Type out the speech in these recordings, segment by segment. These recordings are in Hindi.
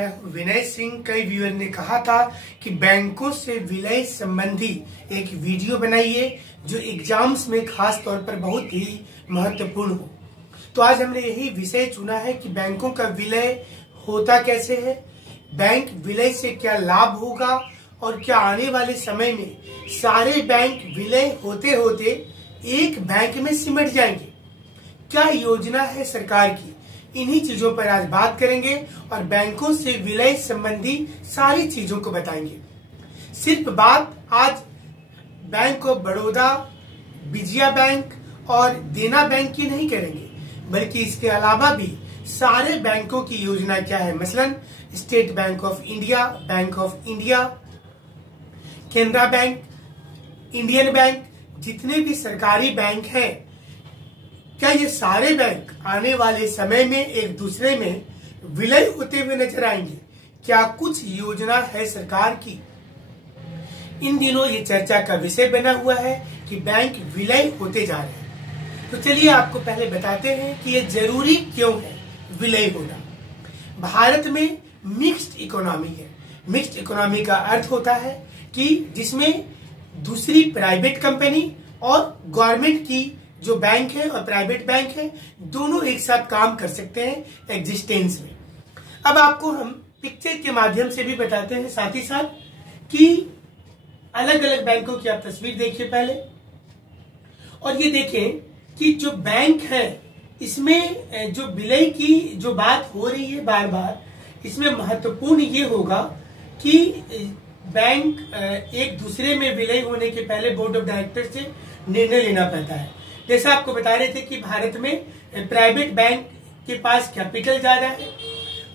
मैं हूं विनय सिंह। कई व्यूअर ने कहा था कि बैंकों से विलय संबंधी एक वीडियो बनाइए जो एग्जाम्स में खास तौर पर बहुत ही महत्वपूर्ण हो। तो आज हमने यही विषय चुना है कि बैंकों का विलय होता कैसे है, बैंक विलय से क्या लाभ होगा और क्या आने वाले समय में सारे बैंक विलय होते होते एक बैंक में सिमट जाएंगे। क्या योजना है सरकार की, इन्हीं चीजों पर आज बात करेंगे और बैंकों से विलय संबंधी सारी चीजों को बताएंगे। सिर्फ बात आज bank of Baroda, Vijaya bank और देना बैंक की नहीं करेंगे, बल्कि इसके अलावा भी सारे बैंकों की योजना क्या है। मसलन state bank of India, bank of India, Canara bank, Indian bank, जितने भी सरकारी बैंक हैं, क्या ये सारे बैंक आने वाले समय में एक दूसरे में विलय होते हुए नजर आएंगे? क्या कुछ योजना है सरकार की? इन दिनों ये चर्चा का विषय बना हुआ है कि बैंक विलय होते जा रहे हैं। तो चलिए आपको पहले बताते हैं कि ये जरूरी क्यों है विलय होना। भारत में मिक्स्ड इकोनॉमी है। मिक्स्ड इकोनॉमी का अर्थ होता है कि जिसमें दूसरी प्राइवेट कंपनी और गवर्नमेंट की जो बैंक है और प्राइवेट बैंक है, दोनों एक साथ काम कर सकते हैं एग्जिस्टेंस में। अब आपको हम पिक्चर के माध्यम से भी बताते हैं साथ ही साथ कि अलग अलग बैंकों की आप तस्वीर देखिए पहले, और ये देखें कि जो बैंक है इसमें जो विलय की जो बात हो रही है बार बार, इसमें महत्वपूर्ण ये होगा कि बैंक एक दूसरे में विलय होने के पहले बोर्ड ऑफ डायरेक्टर से निर्णय लेना पड़ता है। जैसा आपको बता रहे थे कि भारत में प्राइवेट बैंक के पास कैपिटल ज्यादा है,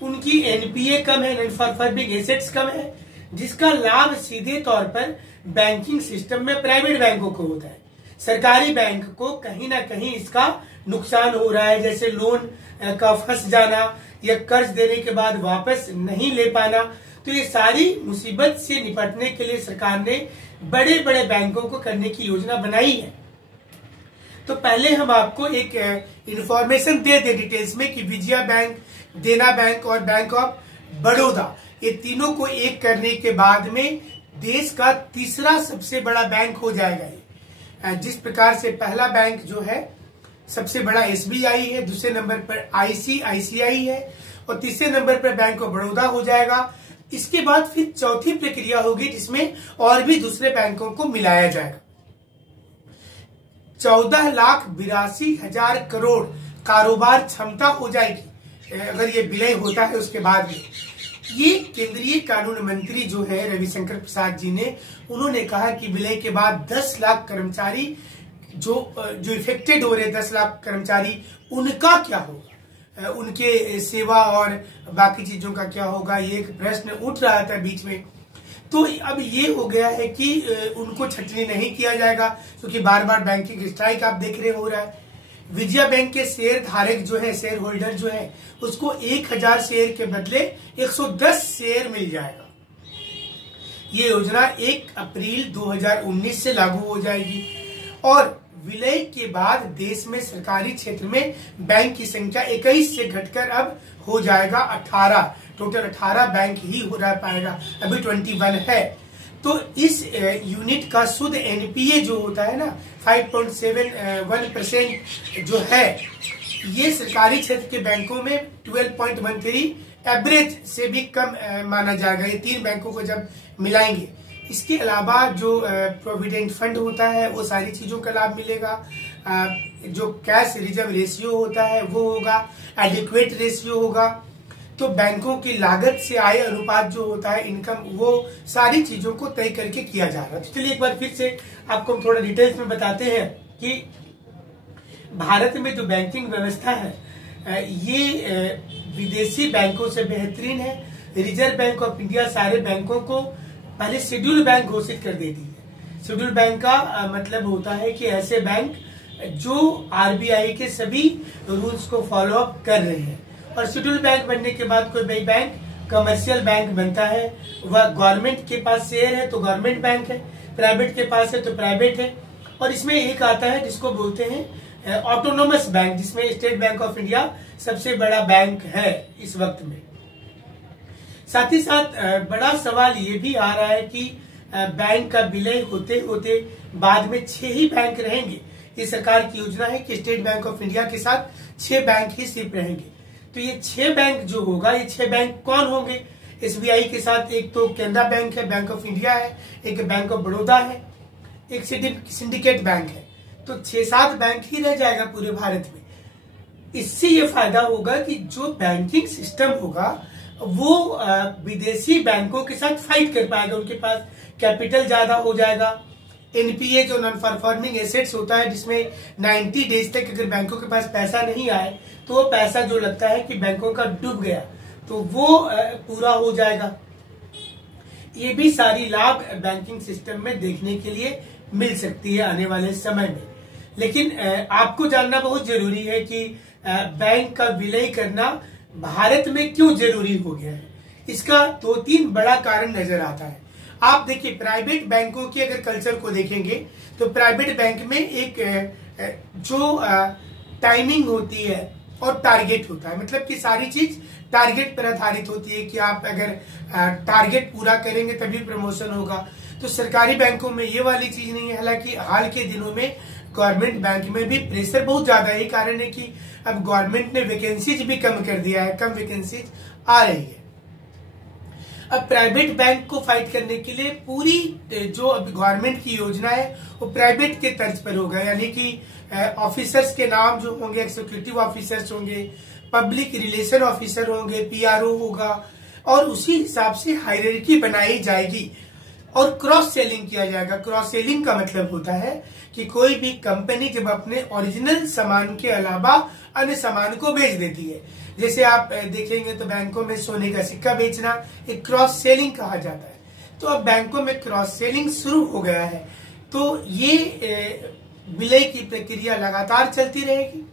उनकी एनपीए कम है, नॉन परफॉर्मिंग एसेट्स कम है, जिसका लाभ सीधे तौर पर बैंकिंग सिस्टम में प्राइवेट बैंकों को होता है। सरकारी बैंक को कहीं ना कहीं इसका नुकसान हो रहा है, जैसे लोन का फंस जाना या कर्ज देने के बाद वापस नहीं ले पाना। तो ये सारी मुसीबत से निपटने के लिए सरकार ने बड़े बड़े बैंकों को करने की योजना बनाई है। तो पहले हम आपको एक इंफॉर्मेशन दे दे डिटेल्स में कि विजया बैंक, देना बैंक और बैंक ऑफ बड़ौदा, ये तीनों को एक करने के बाद में देश का तीसरा सबसे बड़ा बैंक हो जाएगा ये। जिस प्रकार से पहला बैंक जो है सबसे बड़ा एसबीआई है, दूसरे नंबर पर आईसीआईसीआई है और तीसरे नंबर पर बैंक ऑफ बड़ौदा हो जाएगा। इसके बाद फिर चौथी प्रक्रिया होगी जिसमें और भी दूसरे बैंकों को मिलाया जाएगा। 14,82,000 करोड़ कारोबार क्षमता हो जाएगी अगर ये विलय होता है। उसके बाद में ये केंद्रीय कानून मंत्री जो है रविशंकर प्रसाद जी ने, उन्होंने कहा कि विलय के बाद 10 लाख कर्मचारी जो इफेक्टेड हो रहे 10 लाख कर्मचारी, उनका क्या होगा, उनके सेवा और बाकी चीजों का क्या होगा, ये एक प्रश्न उठ रहा था बीच में। तो अब ये हो गया है कि उनको छटनी नहीं किया जाएगा, क्योंकि बार बार बैंकिंग स्ट्राइक आप देख रहे हो रहा है। विजया बैंक के शेयर धारक जो है, शेयर होल्डर जो है, उसको 1000 शेयर के बदले 110 शेयर मिल जाएगा। ये योजना 1 अप्रैल 2019 से लागू हो जाएगी और विलय के बाद देश में सरकारी क्षेत्र में बैंक की संख्या 21 से घटकर अब हो जाएगा 18। टोटल 18 बैंक ही हो रह पाएगा, अभी 21 है। तो इस यूनिट का शुद्ध एनपीए जो होता है ना 5.71% जो है, ये सरकारी क्षेत्र के बैंकों में 12.13 एवरेज से भी कम माना जाएगा, ये 3 बैंकों को जब मिलाएंगे। इसके अलावा जो प्रोविडेंट फंड होता है वो सारी चीजों का लाभ मिलेगा। जो कैश रिजर्व रेशियो होता है वो होगा, एडिक्वेट रेशियो होगा। तो बैंकों की लागत से आय अनुपात जो होता है, इनकम, वो सारी चीजों को तय करके किया जा रहा है। तो चलिए एक बार फिर से आपको हम थोड़ा डिटेल्स में बताते हैं कि भारत में जो बैंकिंग व्यवस्था है ये विदेशी बैंकों से बेहतरीन है। रिजर्व बैंक ऑफ इंडिया सारे बैंकों को पहले शेड्यूल बैंक घोषित कर देती है। शेड्यूल बैंक का मतलब होता है कि ऐसे बैंक जो आरबीआई के सभी रूल्स को फॉलो अप कर रहे हैं। और शेड्यूल बैंक बनने के बाद कोई भी बैंक कमर्शियल बैंक बनता है, वह गवर्नमेंट के पास शेयर है तो गवर्नमेंट बैंक है, प्राइवेट के पास है तो प्राइवेट है। और इसमें एक आता है जिसको बोलते हैं ऑटोनोमस बैंक, जिसमें स्टेट बैंक ऑफ इंडिया सबसे बड़ा बैंक है इस वक्त में। साथ ही साथ बड़ा सवाल ये भी आ रहा है कि बैंक का विलय होते होते बाद में 6 ही बैंक रहेंगे। ये सरकार की योजना है कि स्टेट बैंक ऑफ इंडिया के साथ 6 बैंक ही सिर्फ रहेंगे। तो ये 6 बैंक जो होगा, ये 6 बैंक कौन होंगे? एसबीआई के साथ एक तो केनरा बैंक है, बैंक ऑफ इंडिया है, एक बैंक ऑफ बड़ौदा है, एक सिंडिकेट बैंक है। तो 6-7 बैंक ही रह जाएगा पूरे भारत में। इससे ये फायदा होगा कि जो बैंकिंग सिस्टम होगा वो विदेशी बैंकों के साथ फाइट कर पाएगा, उनके पास कैपिटल ज्यादा हो जाएगा। एनपीए जो नॉन परफॉर्मिंग एसेट्स होता है, जिसमें 90 डेज तक अगर बैंकों के पास पैसा नहीं आए तो वो पैसा जो लगता है कि बैंकों का डूब गया, तो वो पूरा हो जाएगा। ये भी सारी लाभ बैंकिंग सिस्टम में देखने के लिए मिल सकती है आने वाले समय में। लेकिन आपको जानना बहुत जरूरी है कि बैंक का विलय करना भारत में क्यों जरूरी हो गया है। इसका 2-3 बड़ा कारण नजर आता है। आप देखिए, प्राइवेट बैंकों के अगर कल्चर को देखेंगे तो प्राइवेट बैंक में एक जो टाइमिंग होती है और टारगेट होता है, मतलब कि सारी चीज टारगेट पर आधारित होती है कि आप अगर टारगेट पूरा करेंगे तभी प्रमोशन होगा। तो सरकारी बैंकों में ये वाली चीज नहीं है। हालांकि हाल के दिनों में गवर्नमेंट बैंक में भी प्रेशर बहुत ज्यादा है। कारण है कि अब गवर्नमेंट ने वैकेंसीज भी कम कर दिया है, कम वैकेंसीज आ रही है। अब प्राइवेट बैंक को फाइट करने के लिए पूरी जो अब गवर्नमेंट की योजना है वो प्राइवेट के तर्ज पर होगा, यानी कि ऑफिसर्स के नाम जो होंगे, एग्जीक्यूटिव ऑफिसर्स होंगे, पब्लिक रिलेशन ऑफिसर होंगे, पीआरओ होगा, और उसी हिसाब से हायरार्की बनाई जाएगी और क्रॉस सेलिंग किया जाएगा। क्रॉस सेलिंग का मतलब होता है कि कोई भी कंपनी जब अपने ओरिजिनल सामान के अलावा अन्य सामान को बेच देती है, जैसे आप देखेंगे तो बैंकों में सोने का सिक्का बेचना एक क्रॉस सेलिंग कहा जाता है। तो अब बैंकों में क्रॉस सेलिंग शुरू हो गया है। तो ये विलय की प्रक्रिया लगातार चलती रहेगी।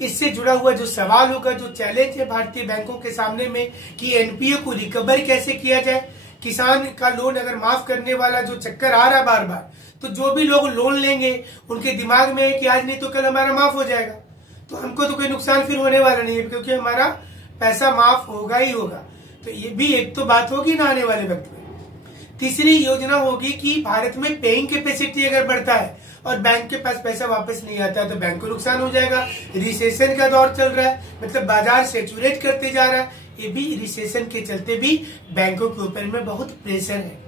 इससे जुड़ा हुआ जो सवाल होगा, जो चैलेंज है भारतीय बैंकों के सामने में कि एनपीए को रिकवर कैसे किया जाए। किसान का लोन अगर माफ करने वाला जो चक्कर आ रहा है बार बार, तो जो भी लोग लोन लेंगे उनके दिमाग में है कि आज नहीं तो कल हमारा माफ हो जाएगा, तो हमको तो कोई नुकसान फिर होने वाला नहीं है, क्योंकि हमारा पैसा माफ होगा ही होगा। तो ये भी एक तो बात होगी ना आने वाले वक्त में। तीसरी योजना होगी कि भारत में पेइंग कैपेसिटी अगर बढ़ता है और बैंक के पास पैसा वापस नहीं आता तो बैंक को नुकसान हो जाएगा। रिसेशन का दौर चल रहा है, मतलब बाजार सेचुरेट करते जा रहा है। ये भी रिसेशन के चलते भी बैंकों के ऊपर में बहुत प्रेशर है।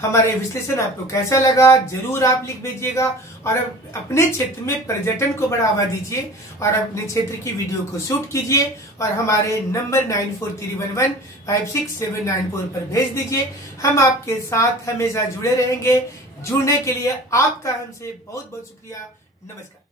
हमारे विश्लेषण आपको कैसा लगा जरूर आप लिख भेजिएगा, और अपने क्षेत्र में पर्यटन को बढ़ावा दीजिए और अपने क्षेत्र की वीडियो को शूट कीजिए और हमारे नंबर 9431156794 पर भेज दीजिए। हम आपके साथ हमेशा जुड़े रहेंगे। जुड़ने के लिए आपका हमसे बहुत बहुत शुक्रिया। नमस्कार।